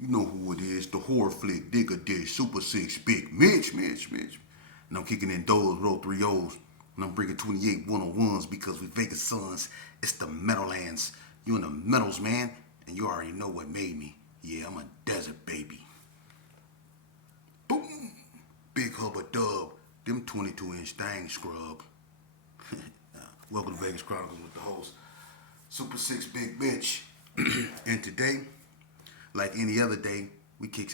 You know who it is, the horror flick, Digger Dish, Super 6, Big Mitch. And I'm kicking in those, roll 3 O's. And I'm bringing 28 101s because we Vegas Suns, it's the Meadowlands. You in the Meadows, man, and you already know what made me. Yeah, I'm a desert baby. Boom! Big hubba dub. Them 22-inch things, scrub. Welcome to Vegas Chronicles with the host, Super 6 Big Bitch. And today, like any other day, we kick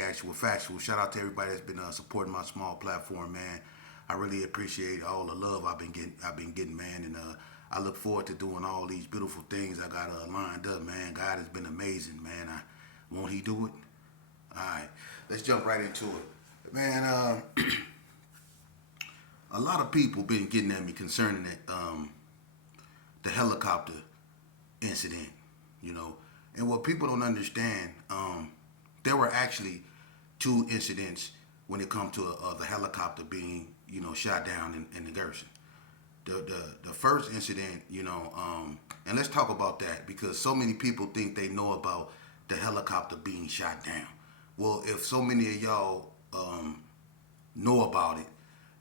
actual factual. Shout out to everybody that's been supporting my small platform, man. I really appreciate all the love I've been getting, man. And I look forward to doing all these beautiful things I got lined up, man. God has been amazing, man. Won't He do it? All right, let's jump right into it, man. A lot of people been getting at me concerning the helicopter incident, you know. And what people don't understand, there were actually two incidents when it comes to the helicopter being, you know, shot down in the Gerson. The first incident, you know, and let's talk about that because so many people think they know about the helicopter being shot down. Well, if so many of y'all know about it,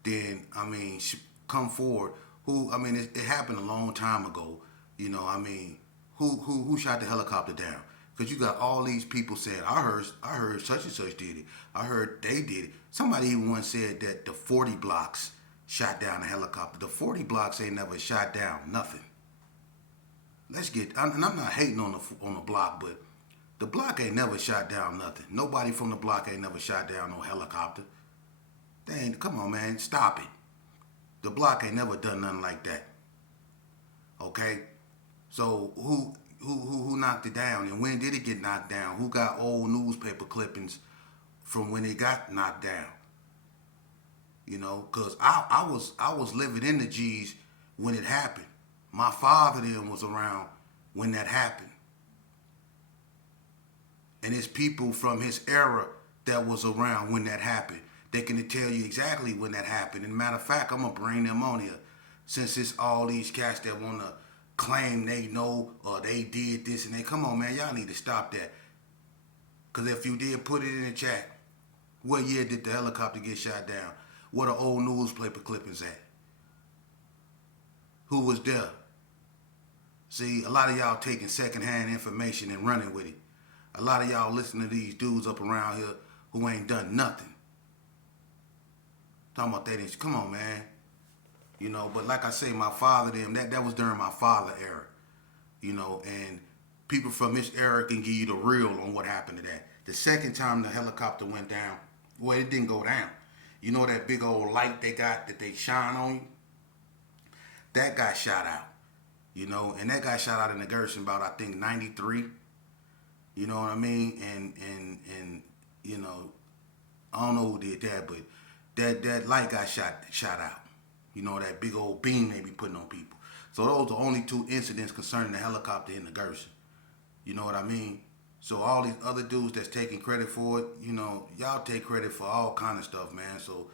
then I mean, come forward. Who? I mean, it happened a long time ago. You know, I mean, who shot the helicopter down? Because you got all these people saying, I heard such and such did it. I heard they did it. Somebody even once said that the 40 blocks shot down the helicopter. The 40 blocks ain't never shot down nothing. And I'm not hating on the block, but the block ain't never shot down nothing. Nobody from the block ain't never shot down no helicopter. Come on, man, stop it. The block ain't never done nothing like that. Okay, so who knocked it down, and when did it get knocked down? Who got old newspaper clippings from when it got knocked down? You know, cause I was living in the G's when it happened. My father then was around when that happened, and it's people from his era that was around when that happened. They can tell you exactly when that happened. And matter of fact, I'm gonna bring them on here, since it's all these cats that wanna claim they know or they did this and they come on, man, y'all need to stop that. Cause if you did, put it in the chat. What year did the helicopter get shot down? What are old newspaper clippings at? Who was there? See, a lot of y'all taking secondhand information and running with it. A lot of y'all listening to these dudes up around here who ain't done nothing. Talking about that, come on, man. You know, but like I say, my father, that was during my father era. You know, and people from this era can give you the real on what happened to that. The second time the helicopter went down, well, it didn't go down. You know that big old light they got that they shine on you? That got shot out. You know, and that got shot out in the Gerson about, I think, 93. You know what I mean? And you know, I don't know who did that, but that light got shot out. You know, that big old beam they be putting on people. So those are only two incidents concerning the helicopter in the Gerson. You know what I mean? So all these other dudes that's taking credit for it, you know, y'all take credit for all kind of stuff, man. So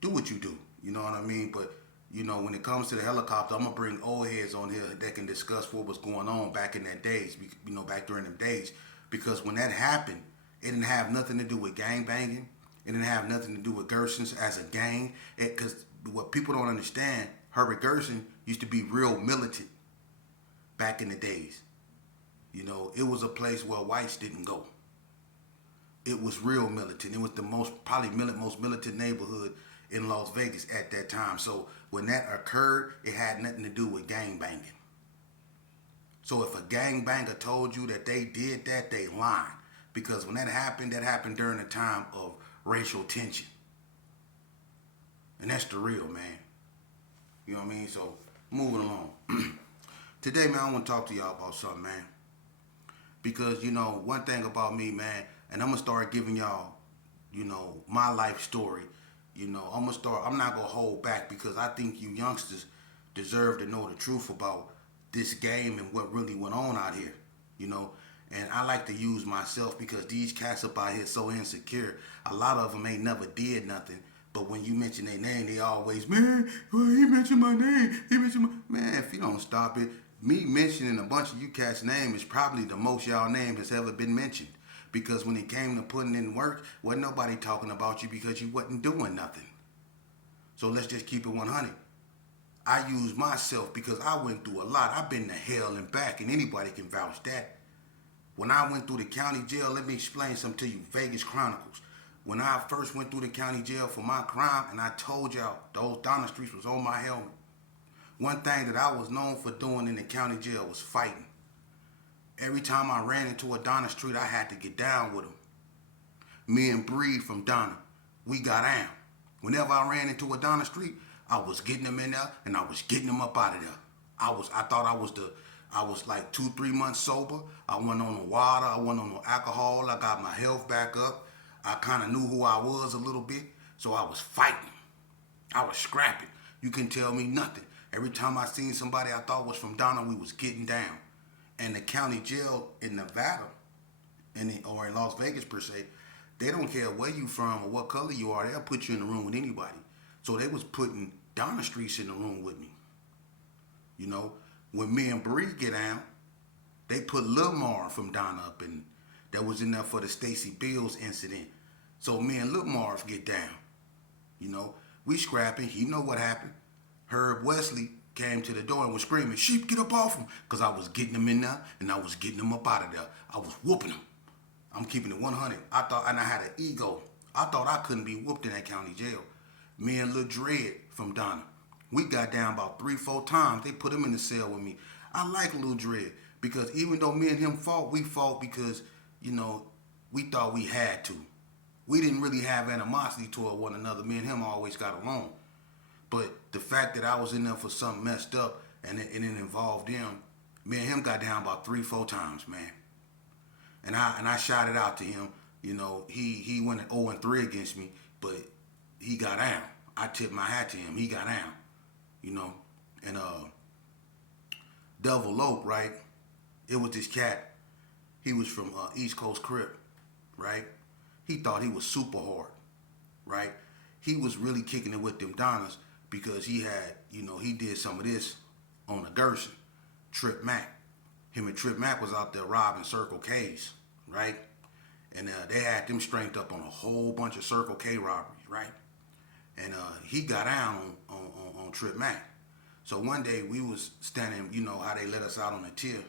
do what you do. You know what I mean? But, you know, when it comes to the helicopter, I'm going to bring old heads on here that can discuss what was going on back in that days, you know, back during them days. Because when that happened, it didn't have nothing to do with gang banging. It didn't have nothing to do with Gersons as a gang. Because what people don't understand, Herbert Gerson used to be real militant back in the days. You know, it was a place where whites didn't go. It was real militant. It was the most militant neighborhood in Las Vegas at that time. So when that occurred, it had nothing to do with gang banging. So if a gang banger told you that they did that, they lying. Because when that happened during a time of racial tension. And that's the real, man. You know what I mean? So, moving along. Today, man, I want to talk to y'all about something, man. Because, you know, one thing about me, man, and I'm going to start giving y'all, you know, my life story. You know, I'm not going to hold back because I think you youngsters deserve to know the truth about this game and what really went on out here. You know, and I like to use myself because these cats up out here so insecure. A lot of them ain't never did nothing. But when you mention their name, they always, man, well, he mentioned my name. Man, if you don't stop it, me mentioning a bunch of you cats' name is probably the most y'all name has ever been mentioned. Because when it came to putting in work, wasn't nobody talking about you because you wasn't doing nothing. So let's just keep it 100. I use myself because I went through a lot. I've been to hell and back, and anybody can vouch that. When I went through the county jail, let me explain something to you. Vegas Chronicles. When I first went through the county jail for my crime, and I told y'all those Donna Streets was on my helmet. One thing that I was known for doing in the county jail was fighting. Every time I ran into a Donna Street, I had to get down with them. Me and Bree from Donna, we got down. Whenever I ran into a Donna Street, I was getting them in there and I was getting them up out of there. I was like 2-3 months sober. I wasn't on no water, I wasn't on no alcohol. I got my health back up. I kind of knew who I was a little bit, so I was fighting. I was scrapping. You couldn't tell me nothing. Every time I seen somebody I thought was from Donna, we was getting down. And the county jail in Nevada, or in Las Vegas per se, they don't care where you from or what color you are. They'll put you in the room with anybody. So they was putting Donna Streets in the room with me. You know, when me and Bree get down, they put Lil Mar from Donna up, and that was in there for the Stacey Bills incident. So me and Lil Marv get down. You know, we scrapping. You know what happened? Herb Wesley came to the door and was screaming, "Sheep, get up off him!" Because I was getting them in there and I was getting them up out of there. I was whooping them. I'm keeping it 100. And I had an ego. I thought I couldn't be whooped in that county jail. Me and Lil Dread from Donna, we got down about 3-4 times. They put him in the cell with me. I like Lil Dread because even though me and him fought, we fought because, you know, we thought we had to. We didn't really have animosity toward one another. Me and him always got along. But the fact that I was in there for something messed up and it involved him, me and him got down about 3-4 times, man. And I shot it out to him. You know, he went 0-3 against me, but he got down. I tipped my hat to him. He got down. You know, and Devil Lope, right? It was this cat. He was from East Coast Crip, right? He thought he was super hard, right? He was really kicking it with them Donnas because he had, you know, he did some of this on a Gerson, Trip Mac. Him and Trip Mac was out there robbing Circle K's, right? And they had them strength up on a whole bunch of Circle K robberies, right? And he got down on Trip Mac. So one day we was standing, you know how they let us out on a tier,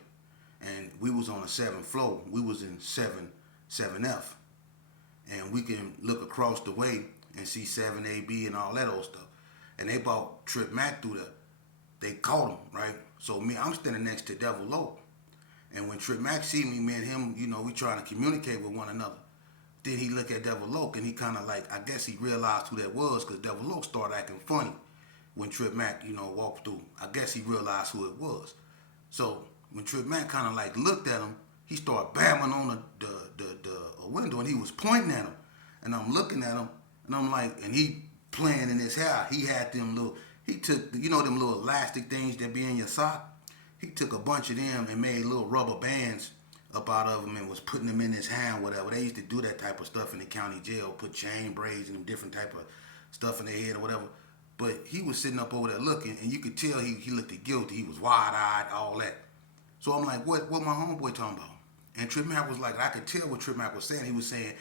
and we was on the 7th floor. We was in 7F, and we can look across the way and see 7AB and all that old stuff. And they brought Trip Mac through there. They caught him, right? So I'm standing next to Devil Lope. And when Trip Mac see me and him, you know, we trying to communicate with one another. Then he look at Devil Loke and he kind of like, I guess he realized who that was because Devil Loke started acting funny when Trip Mac, you know, walked through. I guess he realized who it was. So when Trip Mac kind of like looked at him, he started bamming on the window and he was pointing at him. And I'm looking at him and I'm like, and he playing in his hair. He had them little, he took, you know, them little elastic things that be in your sock. He took a bunch of them and made little rubber bands up out of them and was putting them in his hand, whatever. They used to do that type of stuff in the county jail, put chain braids and them different type of stuff in their head or whatever. But he was sitting up over there looking, and you could tell he looked guilty. He was wide-eyed, all that. So I'm like, what my homeboy talking about? And Trip Mac was like, I could tell what Trip Mac was saying. He was saying,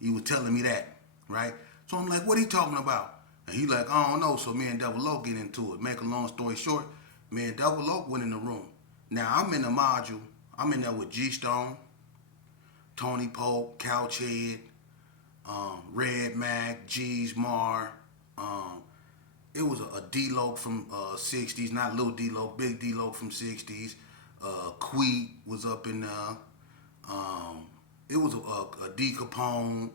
he was telling me that, right? So I'm like, what he talking about? And he like, I don't know. So me and Devil Loke get into it. Make a long story short, me and Devil Loke went in the room. Now I'm in the module. I'm in there with G Stone, Tony Pope, Couchhead, Red Mac, G's Mar. It was a D-Loke from 60s, not Lil D-Loke, Big D-Loke from 60s. Queet was up in there. It was a D Capone.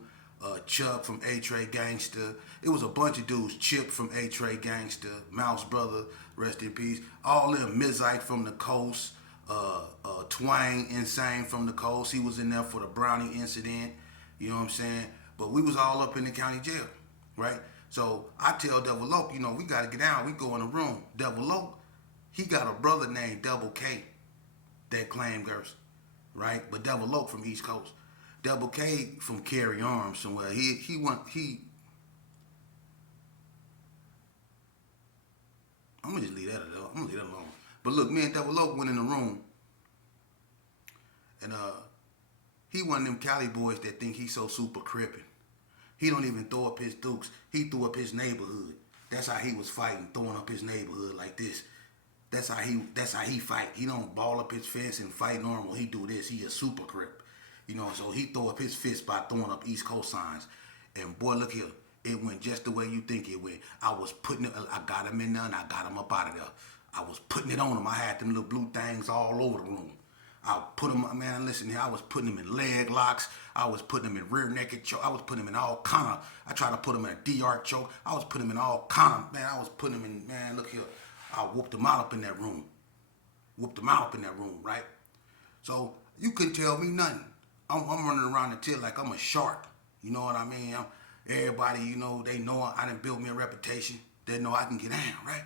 Chuck from A-Tray Gangster. It was a bunch of dudes. Chip from A-Tray Gangster. Mouse Brother, rest in peace. All them. Mizike from the coast. Twang Insane from the coast. He was in there for the Brownie incident. You know what I'm saying? But we was all up in the county jail, right? So I tell Devil Loke, you know, we got to get down. We go in the room. Devil Loke, he got a brother named Double K that claimed Gerson, right? But Devil Loke from East Coast. Double K from Carry Arms somewhere. I'm gonna just leave that alone. I'm gonna leave that alone. But look, me and Double Oak went in the room, and he one of them Cali boys that think he's so super crippin'. He don't even throw up his dukes. He threw up his neighborhood. That's how he was fighting, throwing up his neighborhood like this. That's how he fight. He don't ball up his fist and fight normal. He do this. He a super crip. So he throw up his fist by throwing up East Coast signs. And boy, look here. It went just the way you think it went. I got him in there and I got him up out of there. I was putting it on him. I had them little blue things all over the room. I put him, man, listen here, I was putting him in leg locks. I was putting him in rear naked choke. I was putting him in all kind of, I tried to put him in a DR choke. I was putting him in all kind of, man, I was putting him in, man, look here. I whooped him out up in that room. Right? So you couldn't tell me nothing. I'm running around until like I'm a shark. You know what I mean? Everybody, they know I done built me a reputation. They know I can get down, right?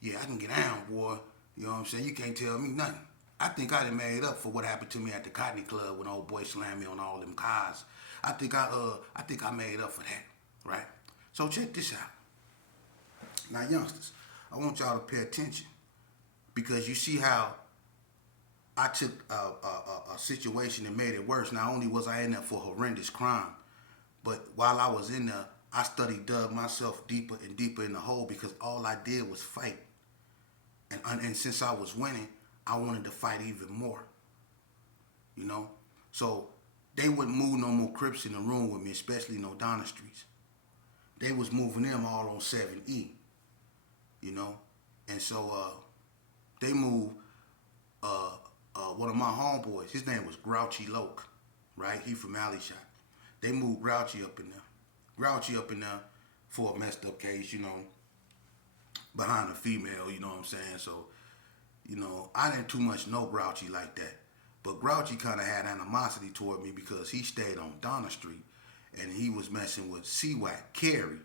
Yeah, I can get down, boy. You know what I'm saying? You can't tell me nothing. I think I done made up for what happened to me at the Cotton Club when old boy slammed me on all them cars. I think I made up for that, right? So check this out. Now, youngsters, I want y'all to pay attention because you see how I took a situation and made it worse. Not only was I in there for horrendous crime, but while I was in there, I dug myself deeper and deeper in the hole because all I did was fight. And since I was winning, I wanted to fight even more, So they wouldn't move no more Crips in the room with me, especially no Donna Streets. They was moving them all on 7E, And so they moved one of my homeboys. His name was Grouchy Loke, right? He from Alley Shot. They moved Grouchy up in there for a messed up case, behind a female, you know what I'm saying? So, I didn't too much know Grouchy like that. But Grouchy kind of had animosity toward me because he stayed on Donna Street and he was messing with C-Wack, Carrie,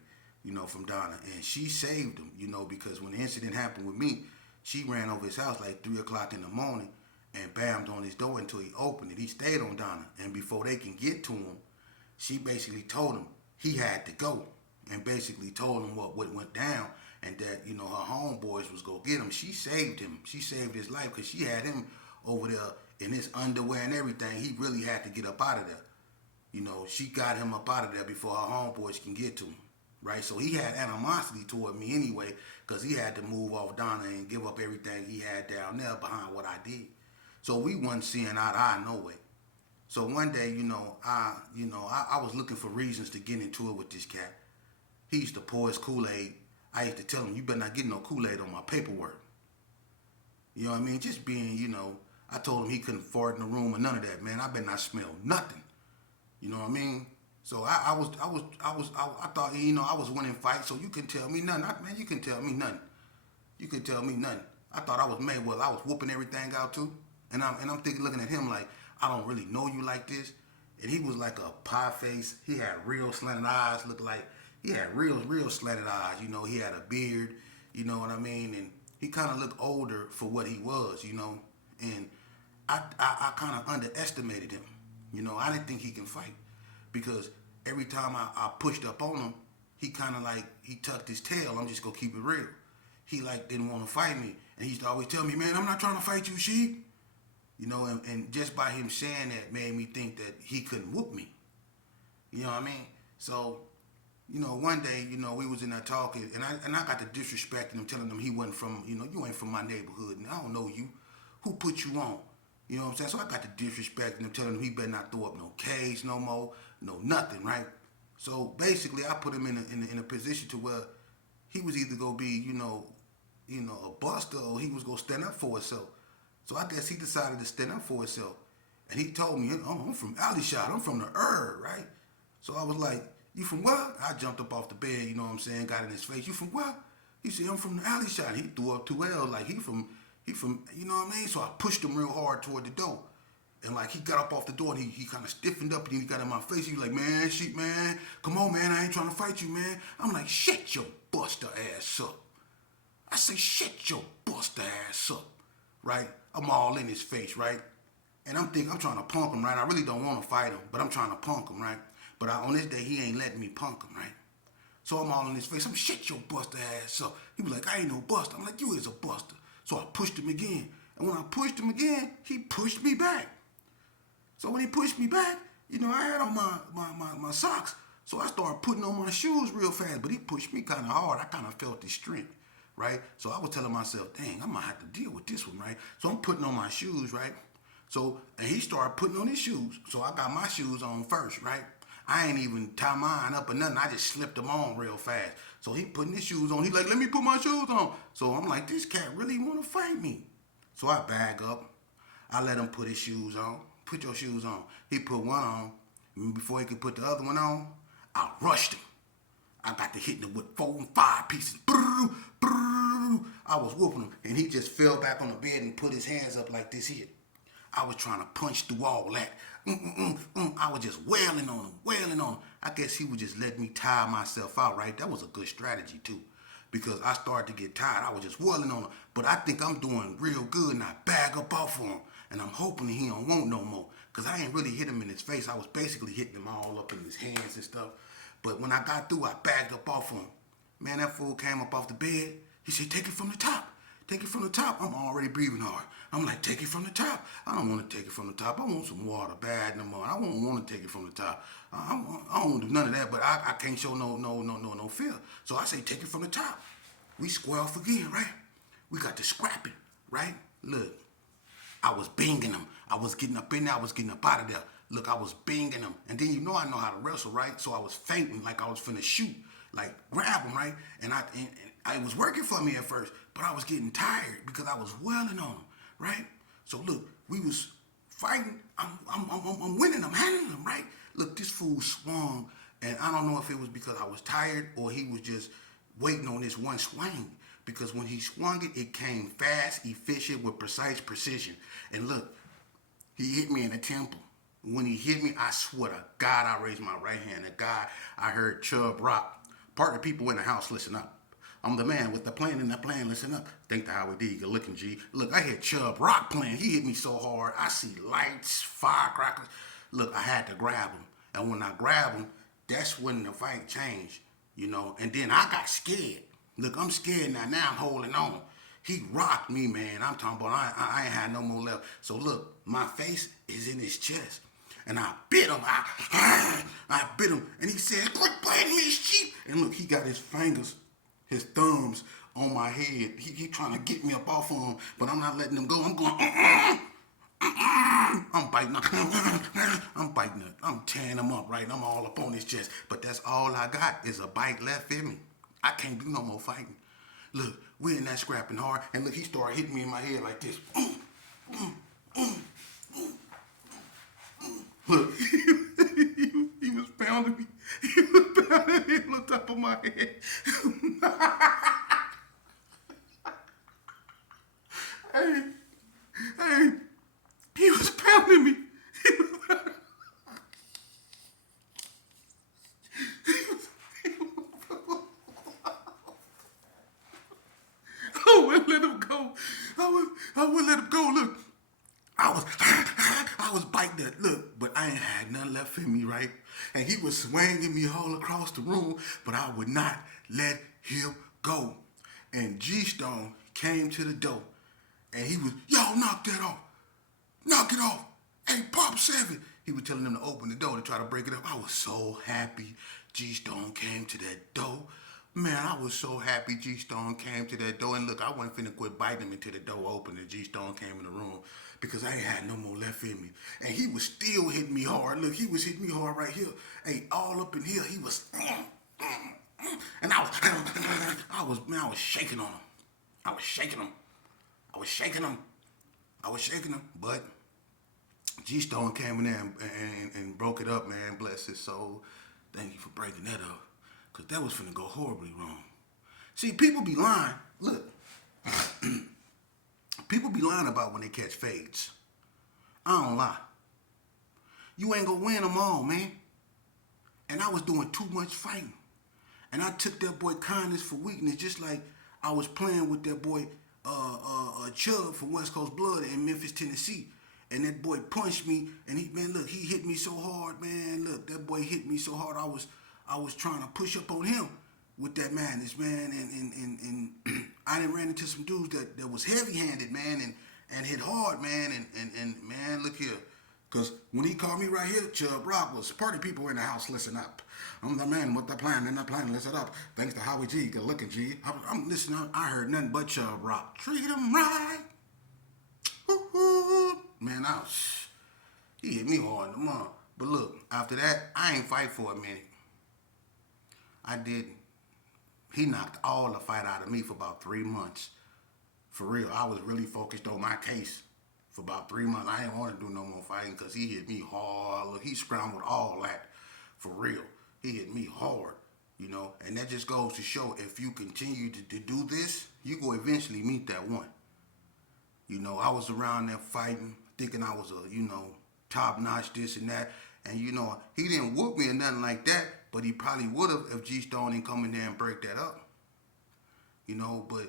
from Donna. And she saved him, because when the incident happened with me, she ran over his house like 3 o'clock in the morning and bammed on his door until he opened it. He stayed on Donna. And before they can get to him, she basically told him he had to go and basically told him what went down and that, her homeboys was going to get him. She saved him. She saved his life because she had him over there in his underwear and everything. He really had to get up out of there. She got him up out of there before her homeboys can get to him, right? So he had animosity toward me anyway because he had to move off Donna and give up everything he had down there behind what I did. So we wasn't seeing eye to eye no way. So one day, I was looking for reasons to get into it with this cat. He used to pour his Kool-Aid. I used to tell him, you better not get no Kool-Aid on my paperwork. You know what I mean? Just being, I told him he couldn't fart in the room or none of that, man. I better not smell nothing. You know what I mean? So I thought, I was winning fights, so you can tell me nothing. Man, you can tell me nothing. You can tell me nothing. I thought I was Mayweather. I was whooping everything out too. And I'm thinking, looking at him like, I don't really know you like this. And he was like a pie face. He had real slanted eyes, looked like he had real slanted eyes. He had a beard, you know what I mean? And he kind of looked older for what he was, And I kind of underestimated him. I didn't think he can fight because every time I pushed up on him, he kind of like, he tucked his tail. I'm just going to keep it real. He like didn't want to fight me. And he used to always tell me, man, I'm not trying to fight you, sheep. And just by him saying that made me think that he couldn't whoop me. You know what I mean? So, one day, we was in there talking, and I got to disrespecting him, telling him he wasn't from, you ain't from my neighborhood, and I don't know you. Who put you on? You know what I'm saying? So I got to disrespecting him, telling him he better not throw up no cage no more, no nothing, right? So basically, I put him in a position to where he was either gonna be, a buster, or he was gonna stand up for himself. So I guess he decided to stand up for himself. And he told me, oh, I'm from Alley Shot. I'm from the right? So I was like, you from where? I jumped up off the bed, you know what I'm saying, got in his face. You from where? He said, I'm from the Alley Shot. He threw up 2 L's like he from, you know what I mean? So I pushed him real hard toward the door. And like he got up off the door and he kind of stiffened up and he got in my face. He was like, man, shit, man, come on, man, I ain't trying to fight you, man. I'm like, shut your buster ass up. I say, shut your buster ass up, right? I'm all in his face, right? And I'm trying to punk him, right? I really don't want to fight him, but I'm trying to punk him, right? But on this day, he ain't letting me punk him, right? So I'm all in his face. I'm shut your buster ass up. He was like, I ain't no buster. I'm like, you is a buster. So I pushed him again. And when I pushed him again, he pushed me back. So when he pushed me back, I had on my socks. So I started putting on my shoes real fast, but he pushed me kind of hard. I kind of felt his strength, right? So I was telling myself, dang, I'm going to have to deal with this one, right? So I'm putting on my shoes, right? So, and he started putting on his shoes. So I got my shoes on first, right? I ain't even tie mine up or nothing. I just slipped them on real fast. So he putting his shoes on. He like, let me put my shoes on. So I'm like, this cat really want to fight me. So I bag up. I let him put his shoes on. Put your shoes on. He put one on. And before he could put the other one on, I rushed him. I got to hitting him with 4 and 5 pieces. I was whooping him, and he just fell back on the bed and put his hands up like this here. I was trying to punch through all that. I was just wailing on him. I guess he was just letting me tire myself out, right? That was a good strategy, too. Because I started to get tired. I was just wailing on him. But I think I'm doing real good, and I bag up off of him. And I'm hoping that he don't want no more. Because I ain't really hit him in his face. I was basically hitting him all up in his hands and stuff. But when I got through, I bagged up off of him. Man, that fool came up off the bed. He said, take it from the top. Take it from the top. I'm already breathing hard. I'm like, take it from the top. I don't want to take it from the top. I want some water bad no more. I don't want to take it from the top. I don't want to do none of that, but I can't show no fear. So I say, take it from the top. We square off again, right? We got to scrapping, right? Look, I was banging him. I was getting up in there. I was getting up out of there. Look, I was banging him. And then I know how to wrestle, right? So I was fainting like I was finna shoot, like grab him, right? And it was working for me at first, but I was getting tired because I was wailing on him, right? So look, we was fighting. I'm winning. I'm handling him, right? Look, this fool swung, and I don't know if it was because I was tired or he was just waiting on this one swing. Because when he swung it, it came fast, efficient, with precise precision. And look, he hit me in the temple. When he hit me, I swear to God, I raised my right hand. To God, I heard Chubb Rock. Part of the people in the house, listen up. I'm the man with the plan and the plan, listen up. Think to Howard D, good looking G. Look, I had Chubb Rock playing. He hit me so hard. I see lights, firecrackers. Look, I had to grab him. And when I grabbed him, that's when the fight changed, And then I got scared. Look, I'm scared now. Now I'm holding on. He rocked me, man. I'm talking about I ain't had no more left. So look, my face is in his chest. And I bit him. I bit him. And he said, quit biting me, sheep. And look, he got his fingers, his thumbs on my head. He trying to get me up off of him, but I'm not letting him go. I'm going, I'm biting him. I'm biting him. I'm tearing him up, right? I'm all up on his chest. But that's all I got is a bite left in me. I can't do no more fighting. Look, we're in that scrapping hard, and look, he started hitting me in my head like this. Look, he was pounding me. He was pounding me on top of my head. hey, he was pounding me. I wouldn't let him go. I wouldn't let him go. Look, I was biting that. Look, but I ain't had nothing left in me, right? And he was swinging me all across the room, but I would not let him go. And G-Stone came to the door, and he was, yo, knock that off. Knock it off. Hey, Pop 7. He was telling them to open the door to try to break it up. I was so happy G-Stone came to that door. Man, I was so happy G-Stone came to that door. And look, I wasn't finna quit biting him until the door opened and G-Stone came in the room because I ain't had no more left in me. And he was still hitting me hard. Look, he was hitting me hard right here. Hey, all up in here, he was, and I was shaking on him. I was shaking him. But G-Stone came in there and broke it up, man. Bless his soul. Thank you for breaking that up. Because that was finna go horribly wrong. See, people be lying. Look. People be lying about when they catch fades. I don't lie. You ain't gonna win them all, man. And I was doing too much fighting. And I took that boy kindness for weakness, just like I was playing with that boy Chubb from West Coast Blood in Memphis, Tennessee. And that boy punched me, and he hit me so hard, man. Look, that boy hit me so hard, I was trying to push up on him. with that madness, man, and I done ran into some dudes that was heavy handed, man, and hit hard, man, and man, look here. Cause when he called me right here, Chubb Rock was party people in the house, listen up. I'm the man with the plan, and the plan, listen up. Thanks to Howie G, good looking G. I'm listening, I heard nothing but Chubb Rock. Treat him right. Woo-hoo. Man, he hit me hard in the mouth. But look, after that, I ain't fight for a minute. I didn't. He knocked all the fight out of me for about 3 months. For real, I was really focused on my case for about 3 months. I didn't want to do no more fighting because he hit me hard. Look, he scrambled all that. For real, he hit me hard. And that just goes to show if you continue to do this, you go eventually meet that one. I was around there fighting, thinking I was top notch this and that. And he didn't whoop me or nothing like that, but he probably would have if G Stone didn't come in there and break that up. But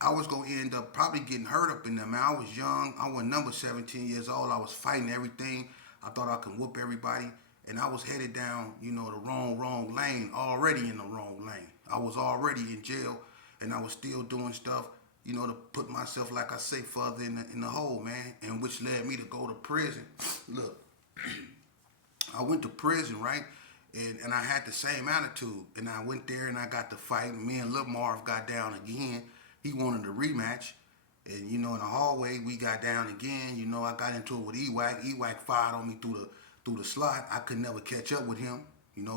I was gonna end up probably getting hurt up in there, man. I was young. I was number 17 years old. I was fighting everything. I thought I could whoop everybody. And I was headed down, the wrong lane, already in the wrong lane. I was already in jail, and I was still doing stuff, to put myself, like I say, further in the hole, man, and which led me to go to prison. Look, I went to prison, right? And I had the same attitude. And I went there and I got to fight. And me and Lil Marv got down again. He wanted a rematch. And, in the hallway, we got down again. I got into it with Ewak. Ewak fired on me through the slot. I could never catch up with him.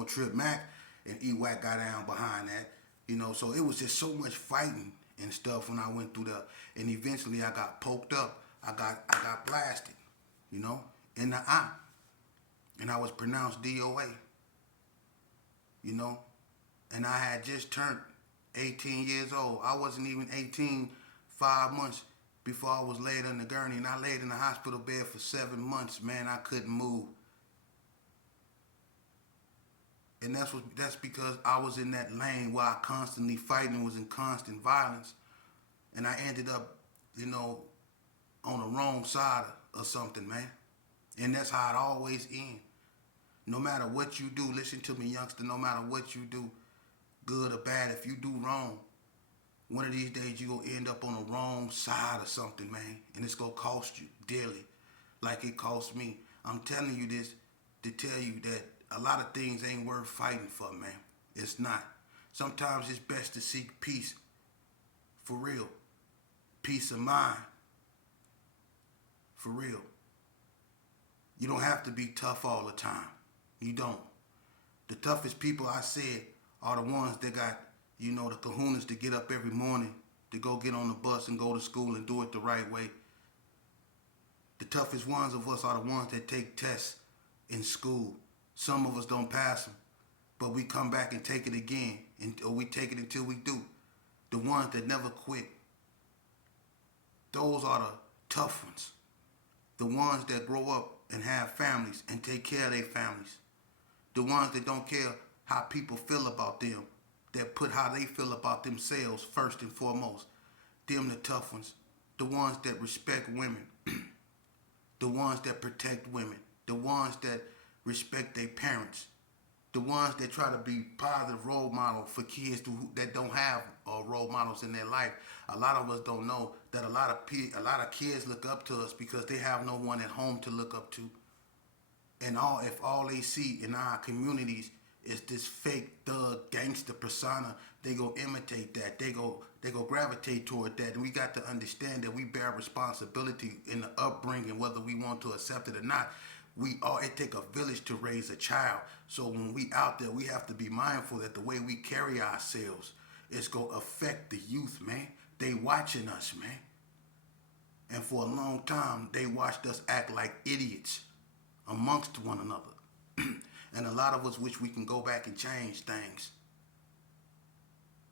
Trip Mac and Ewak got down behind that. So it was just so much fighting and stuff when I went through there. And eventually I got poked up. I got blasted, in the eye. And I was pronounced DOA, and I had just turned 18 years old. I wasn't even 18 5 months before I was laid on the gurney, and I laid in the hospital bed for 7 months, man. I couldn't move. And that's because I was in that lane where I constantly fighting, was in constant violence. And I ended up, on the wrong side of something, man. And that's how it always ends. No matter what you do, listen to me, youngster, no matter what you do, good or bad, if you do wrong, one of these days you're going to end up on the wrong side of something, man. And it's going to cost you dearly, like it cost me. I'm telling you this to tell you that a lot of things ain't worth fighting for, man. It's not. Sometimes it's best to seek peace, for real. Peace of mind, for real. You don't have to be tough all the time. You don't. The toughest people I said are the ones that got, the kahunas to get up every morning, to go get on the bus and go to school and do it the right way. The toughest ones of us are the ones that take tests in school. Some of us don't pass them, but we come back and take it again, or we take it until we do. The ones that never quit. Those are the tough ones. The ones that grow up and have families and take care of their families. The ones that don't care how people feel about them, that put how they feel about themselves first and foremost. Them the tough ones. The ones that respect women. The ones that protect women. The ones that respect their parents. The ones that try to be positive role model for kids that don't have role models in their life. A lot of us don't know that a lot of kids look up to us because they have no one at home to look up to. And if all they see in our communities is this fake thug gangster persona, they go imitate that. They go gravitate toward that. And we got to understand that we bear responsibility in the upbringing, whether we want to accept it or not. It take a village to raise a child. So when we out there, we have to be mindful that the way we carry ourselves is going to affect the youth, man. They watching us, man. And for a long time, they watched us act like idiots amongst one another. And a lot of us wish we can go back and change things.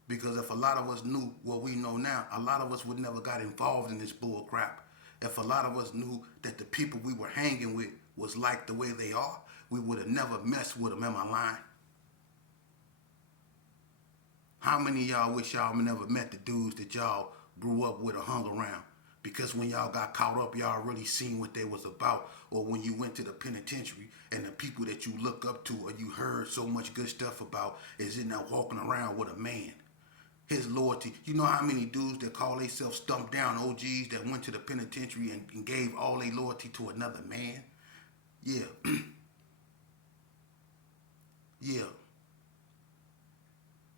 Because if a lot of us knew what we know now, a lot of us would never got involved in this bull crap. If a lot of us knew that the people we were hanging with was like the way they are, we would have never messed with them. Am I lying? How many of y'all wish y'all never met the dudes that y'all grew up with or hung around? Because when y'all got caught up, y'all really seen what they was about. Or when you went to the penitentiary and the people that you look up to or you heard so much good stuff about is in there walking around with a man. His loyalty. You know how many dudes that call themselves stumped down OGs that went to the penitentiary and gave all their loyalty to another man? Yeah. Yeah.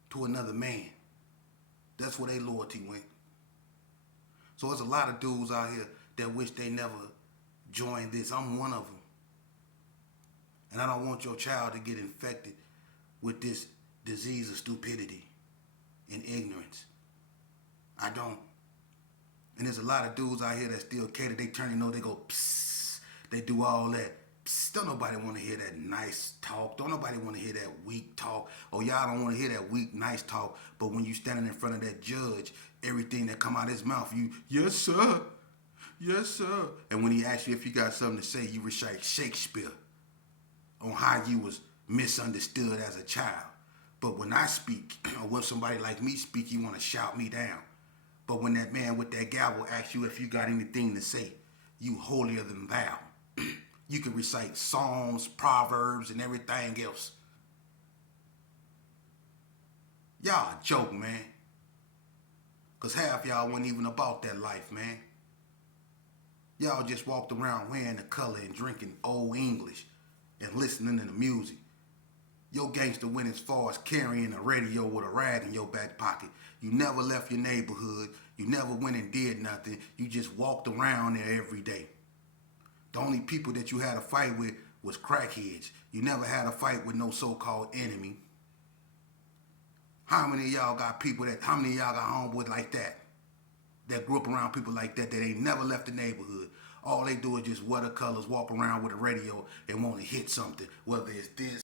To another man. That's where their loyalty went. So there's a lot of dudes out here that wish they never joined this. I'm one of them. And I don't want your child to get infected with this disease of stupidity and ignorance. I don't. And there's a lot of dudes out here that still cater. They turn, they go, psst. They do all that. Psst. Don't nobody want to hear that nice talk. Don't nobody want to hear that weak talk. Or y'all don't want to hear that weak, nice talk. But when you standing in front of that judge, everything that come out of his mouth, you, yes, sir. Yes, sir. And when he asks you if you got something to say, you recite Shakespeare on how you was misunderstood as a child. But when I speak, or when somebody like me speak, you want to shout me down. But when that man with that gavel asks you if you got anything to say, you holier than thou. You can recite Psalms, Proverbs, and everything else. Y'all a joke, man. Because half y'all wasn't even about that life, man. Y'all just walked around wearing the color and drinking old English and listening to the music. Your gangster went as far as carrying a radio with a rag in your back pocket. You never left your neighborhood. You never went and did nothing. You just walked around there every day. The only people that you had a fight with was crackheads. You never had a fight with no so-called enemy. How many of y'all got how many of y'all got homeboys like that? That grew up around people like that ain't never left the neighborhood. All they do is just wear the colors, walk around with a radio and want to hit something. Whether it's this,